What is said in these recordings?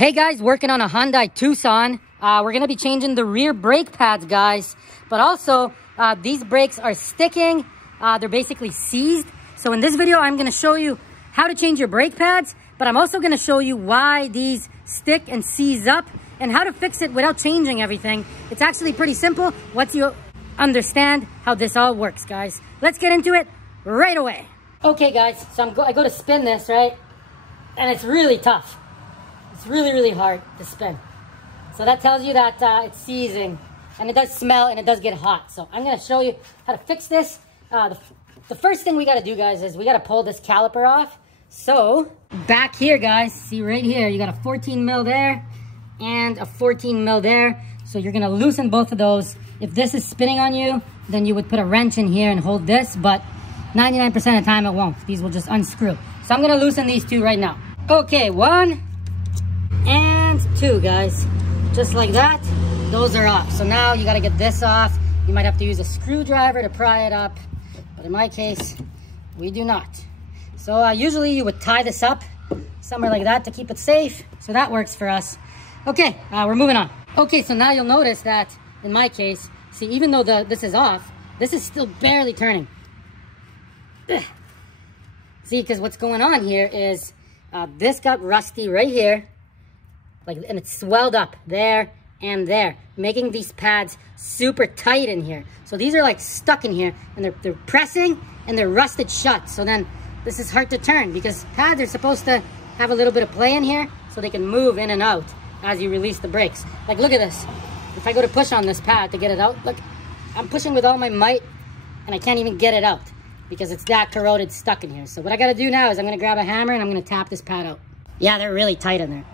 Hey guys, working on a Hyundai Tucson. We're going to be changing the rear brake pads, guys. But also, these brakes are sticking. They're basically seized. So in this video, I'm going to show you how to change your brake pads. But I'm also going to show you why these stick and seize up and how to fix it without changing everything. It's actually pretty simple once you understand how this all works, guys. Let's get into it right away. Okay, guys, so I go to spin this, right? And it's really tough. It's really, really hard to spin. So that tells you that it's seizing. And it does smell and it does get hot. So I'm going to show you how to fix this. The first thing we got to do, guys, is we got to pull this caliper off. So back here, guys, see right here, you got a 14 mil there and a 14 mil there. So you're going to loosen both of those. If this is spinning on you, then you would put a wrench in here and hold this. But 99% of the time it won't. These will just unscrew. So I'm going to loosen these two right now. Okay, 1 and 2, guys. Just like that, those are off. So now you got to get this off. You might have to use a screwdriver to pry it up. But in my case, we do not. So usually you would tie this up somewhere like that to keep it safe. So that works for us. Okay, we're moving on. Okay, so now you'll notice that in my case, see, even though this is off, this is still barely turning. See, because what's going on here is this got rusty right here, and it's swelled up there and there, making these pads super tight in here. So these are like stuck in here, and they're pressing and they're rusted shut. So then this is hard to turn because pads are supposed to have a little bit of play in here so they can move in and out as you release the brakes. Like, look at this. If I go to push on this pad to get it out, look, I'm pushing with all my might and I can't even get it out because it's that corroded stuck in here. So what I got to do now is I'm going to grab a hammer and I'm going to tap this pad out. Yeah, they're really tight in there.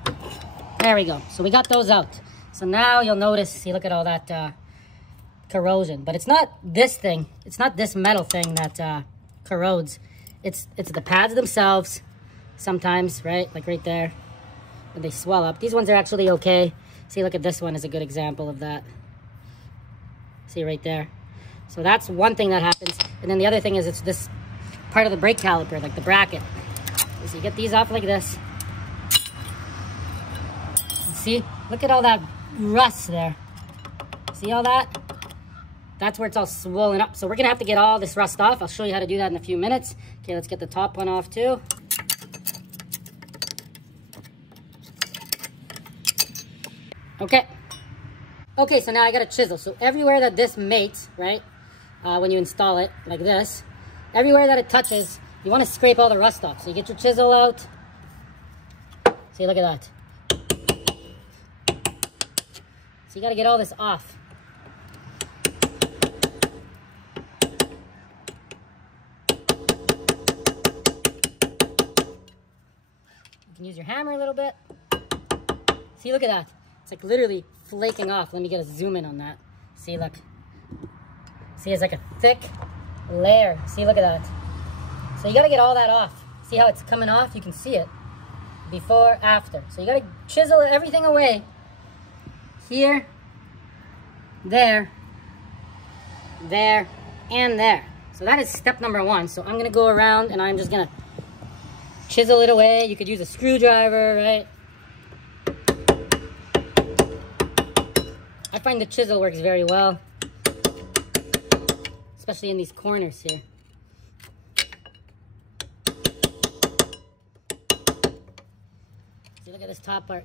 There we go. So we got those out. So now you'll notice, see, look at all that corrosion. But it's not this thing. It's not this metal thing that corrodes. It's the pads themselves sometimes, right? Like right there. When they swell up. These ones are actually okay. See, look at this one is a good example of that. See right there. So that's one thing that happens. And then the other thing is it's this part of the brake caliper, like the bracket. So you get these off like this. See, look at all that rust there. See all that? That's where it's all swollen up. So we're gonna have to get all this rust off. I'll show you how to do that in a few minutes. Okay, let's get the top one off too. Okay, so now I got a chisel. So everywhere that this mates, right, when you install it like this, everywhere that it touches, you want to scrape all the rust off. So you get your chisel out. See, look at that. So you got to get all this off. You can use your hammer a little bit. See, look at that. It's like literally flaking off. Let me get a zoom in on that. See, look. See, it's like a thick layer. See, look at that. So you got to get all that off. See how it's coming off? You can see it. Before, after. So you got to chisel everything away. Here, there, there, and there. So that is step number 1. So I'm going to go around and I'm just going to chisel it away. You could use a screwdriver, right? I find the chisel works very well, especially in these corners here. See, look at this top part.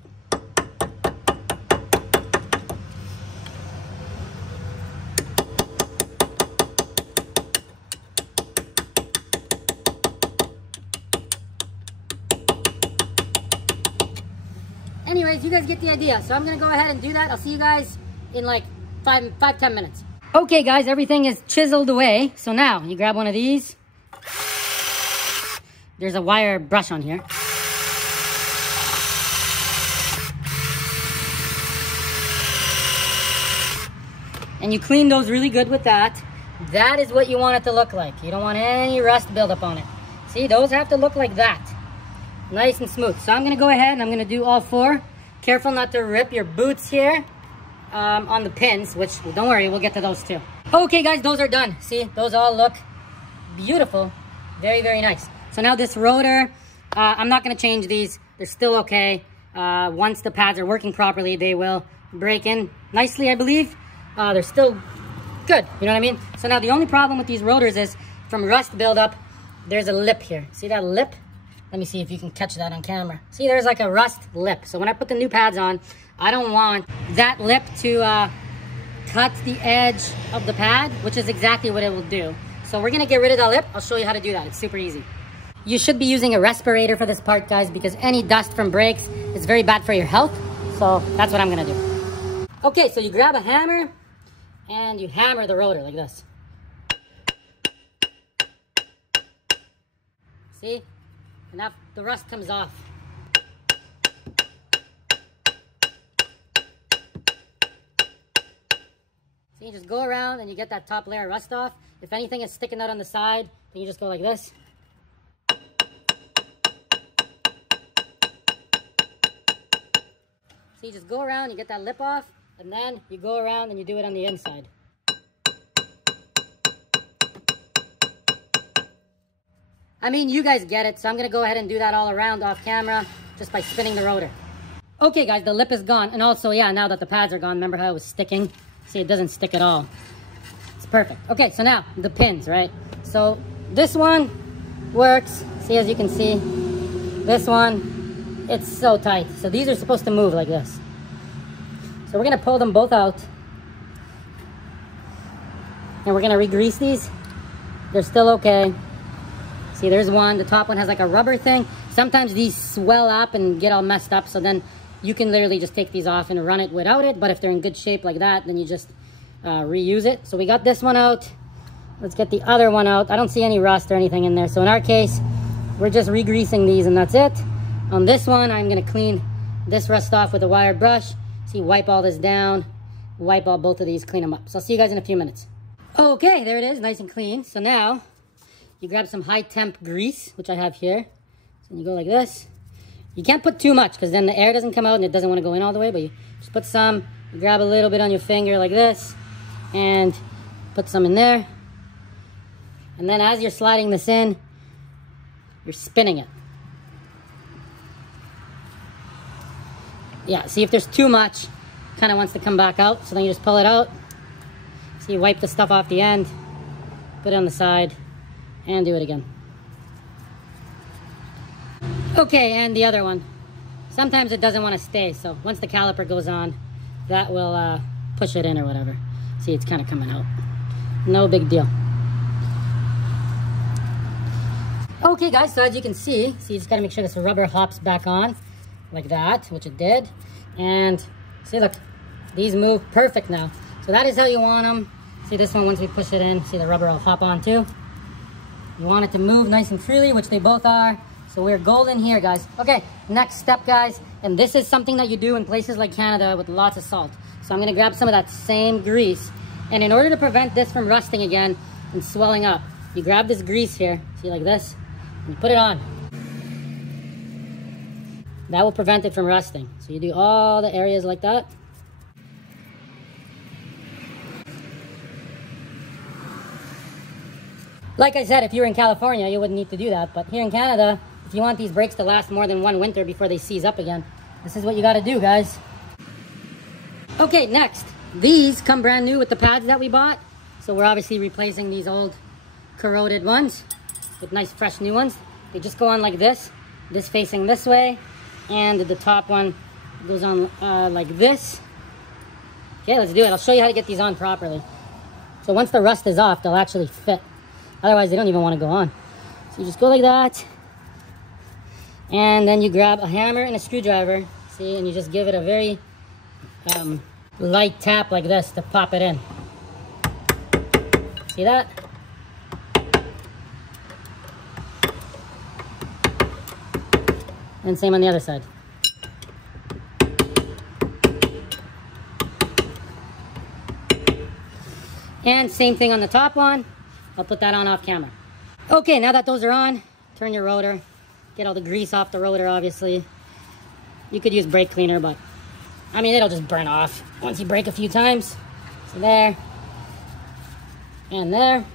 Anyways, you guys get the idea. So I'm going to go ahead and do that. I'll see you guys in like 5-10 minutes. Okay, guys, everything is chiseled away. So now you grab one of these. There's a wire brush on here. And you clean those really good with that. That is what you want it to look like. You don't want any rust buildup on it. See, those have to look like that. Nice and smooth. So I'm going to go ahead and I'm going to do all 4. Careful not to rip your boots here on the pins, which, don't worry, we'll get to those too. Okay, guys, those are done. See, those all look beautiful. Very, very nice. So now this rotor, I'm not going to change these. They're still okay. once the pads are working properly, they will break in nicely, I believe. They're still good, you know what I mean? So now the only problem with these rotors is from rust buildup, there's a lip here. See that lip? Let me see if you can catch that on camera. See, there's like a rust lip. So when I put the new pads on, I don't want that lip to cut the edge of the pad, which is exactly what it will do. So we're gonna get rid of that lip. I'll show you how to do that. It's super easy. You should be using a respirator for this part, guys, because any dust from brakes is very bad for your health. So that's what I'm gonna do. Okay, so you grab a hammer and you hammer the rotor like this. See? And now the rust comes off. So you just go around and you get that top layer of rust off. If anything is sticking out on the side, then you just go like this. So you just go around, you get that lip off, and then you go around and you do it on the inside. I mean, you guys get it, so I'm gonna go ahead and do that all around off camera just by spinning the rotor. Okay guys, the lip is gone. And also, yeah, now that the pads are gone, remember how it was sticking? See, it doesn't stick at all. It's perfect. Okay, so now the pins, right? So this one works. See, as you can see, this one, it's so tight. So these are supposed to move like this. So we're gonna pull them both out. And we're gonna re-grease these. They're still okay. See, there's one. The top one has like a rubber thing. Sometimes these swell up and get all messed up, so then you can literally just take these off and run it without it. But if they're in good shape like that, then you just reuse it. So we got this one out. Let's get the other one out. I don't see any rust or anything in there. So in our case, we're just re-greasing these and that's it. On this one, I'm gonna clean this rust off with a wire brush. See, wipe all this down, wipe all both of these, clean them up. So I'll see you guys in a few minutes. Okay, there it is, nice and clean. So now, you grab some high temp grease, which I have here. So you go like this. You can't put too much because then the air doesn't come out and it doesn't want to go in all the way, but you just put some, you grab a little bit on your finger like this and put some in there. And then as you're sliding this in, you're spinning it. Yeah, see if there's too much, kind of wants to come back out. So then you just pull it out. So you wipe the stuff off the end, put it on the side, and do it again. Okay, and the other one. Sometimes it doesn't want to stay, so once the caliper goes on, that will push it in or whatever. See, it's kind of coming out. No big deal. Okay guys, so as you can see, you just gotta make sure this rubber hops back on, like that, which it did. And see, look, these move perfect now. So that is how you want them. See this one, once we push it in, see the rubber will hop on too. You want it to move nice and freely, which they both are. So we're golden here, guys. Okay, next step, guys. And this is something that you do in places like Canada with lots of salt. So I'm gonna grab some of that same grease. And in order to prevent this from rusting again and swelling up, you grab this grease here, see, like this, and you put it on. That will prevent it from rusting. So you do all the areas like that. Like I said, if you were in California, you wouldn't need to do that. But here in Canada, if you want these brakes to last more than one winter before they seize up again, this is what you gotta do, guys. Okay, next. These come brand new with the pads that we bought. So we're obviously replacing these old corroded ones with nice fresh new ones. They just go on like this facing this way, and the top one goes on like this. Okay, let's do it. I'll show you how to get these on properly. So once the rust is off, they'll actually fit. Otherwise, they don't even want to go on. So you just go like that. And then you grab a hammer and a screwdriver. See, and you just give it a very light tap like this to pop it in. See that? And same on the other side. And same thing on the top one. I'll put that on off camera. Okay, now that those are on, turn your rotor. Get all the grease off the rotor, obviously. You could use brake cleaner, but I mean, it'll just burn off once you brake a few times. So there. And there.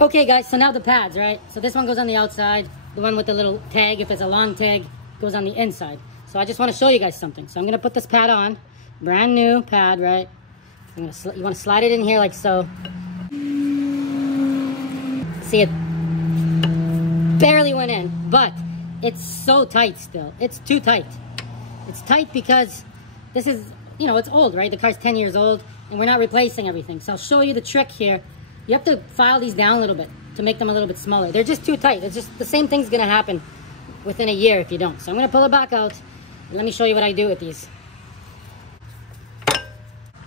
Okay, guys, so now the pads, right? So this one goes on the outside. The one with the little tag, if it's a long tag, goes on the inside. So I just want to show you guys something. So I'm going to put this pad on. Brand new pad, right? You want to slide it in here like so. See, it barely went in, but it's so tight still. It's too tight. It's tight because this is, you know, it's old, right? The car's 10 years old, and we're not replacing everything. So I'll show you the trick here. You have to file these down a little bit to make them a little bit smaller. They're just too tight. It's just the same thing's going to happen within a year if you don't. So I'm going to pull it back out, and let me show you what I do with these.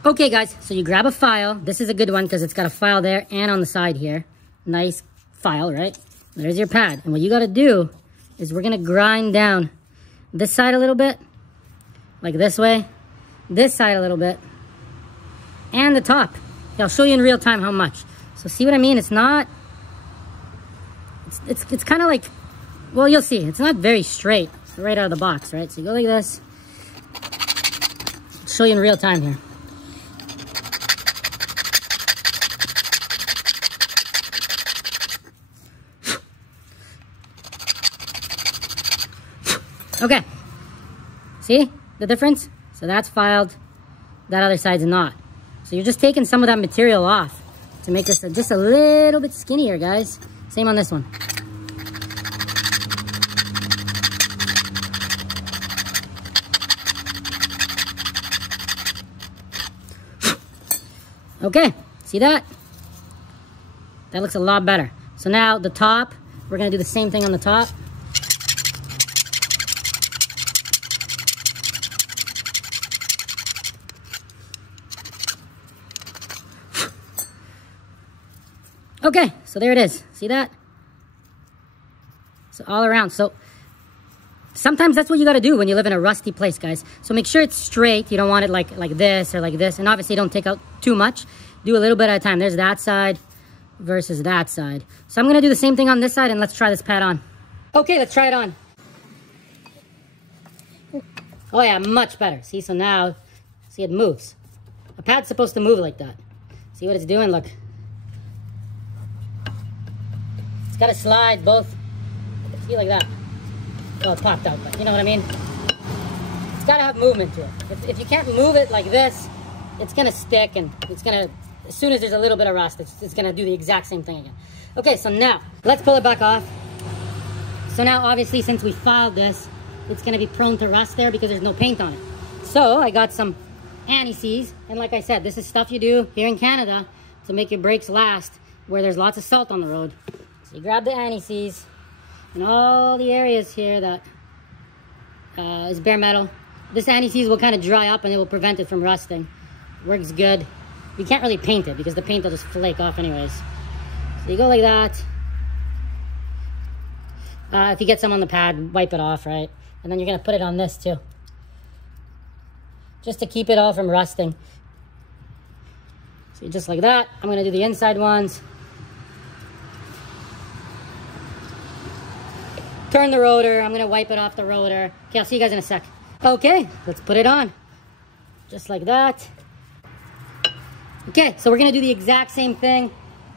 Okay, guys, so you grab a file. This is a good one because it's got a file there and on the side here. Nice file, right? There's your pad. And what you got to do is we're going to grind down this side a little bit, like this way, this side a little bit, and the top. I'll show you in real time how much. So see what I mean? It's not, it's kind of like, well, you'll see. It's not very straight right out of the box, right? So you go like this. I'll show you in real time here. Okay, see the difference? So that's filed, that other side's not. So you're just taking some of that material off to make this just a little bit skinnier, guys. Same on this one. Okay, see that? That looks a lot better. So now the top, we're gonna do the same thing on the top. Okay, so there it is. See that? So all around. So sometimes that's what you got to do when you live in a rusty place, guys. So make sure it's straight. You don't want it like this or like this. And obviously don't take out too much. Do a little bit at a time. There's that side versus that side. So I'm going to do the same thing on this side, and let's try this pad on. Okay, let's try it on. Oh yeah, much better. See, so now, see, it moves. A pad's supposed to move like that. See what it's doing? Look. It's got to slide both, see, like that. Well, it popped out, but you know what I mean? It's got to have movement to it. If you can't move it like this, it's going to stick, and it's going to, as soon as there's a little bit of rust, it's going to do the exact same thing again. Okay, so now, let's pull it back off. So now, obviously, since we filed this, it's going to be prone to rust there because there's no paint on it. So I got some anti-seize, and like I said, this is stuff you do here in Canada to make your brakes last where there's lots of salt on the road. So you grab the anti-seize in all the areas here that is bare metal. This anti-seize will kind of dry up and it will prevent it from rusting. Works good. You can't really paint it because the paint will just flake off anyways. So you go like that. If you get some on the pad, wipe it off, right? And then you're going to put it on this too, just to keep it all from rusting. So just like that. I'm going to do the inside ones. Turn the rotor. I'm going to wipe it off the rotor. Okay, I'll see you guys in a sec. Okay, let's put it on. Just like that. Okay, so we're going to do the exact same thing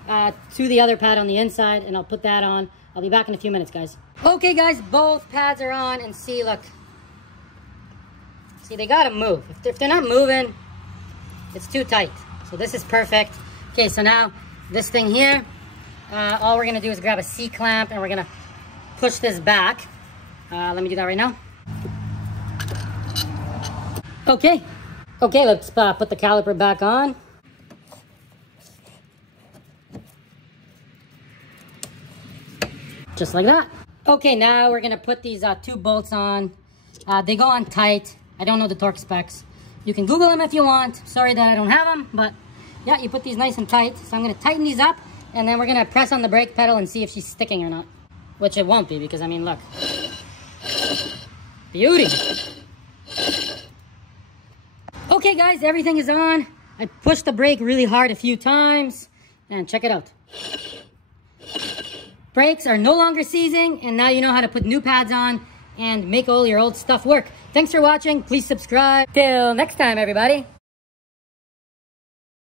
to the other pad on the inside, and I'll put that on. I'll be back in a few minutes, guys. Okay, guys, both pads are on, and see, look. See, they got to move. If they're not moving, it's too tight. So this is perfect. Okay, so now this thing here, all we're going to do is grab a C-clamp, and we're going to push this back. Let me do that right now. Okay. Okay, let's put the caliper back on. Just like that. Okay, now we're gonna put these two bolts on. They go on tight. I don't know the torque specs. You can Google them if you want. Sorry that I don't have them, but yeah, you put these nice and tight. So I'm gonna tighten these up, and then we're gonna press on the brake pedal and see if she's sticking or not. Which it won't be, because I mean, look. Beauty. Okay, guys, everything is on. I pushed the brake really hard a few times, and check it out. Brakes are no longer seizing, and now you know how to put new pads on and make all your old stuff work. Thanks for watching. Please subscribe. Till next time, everybody.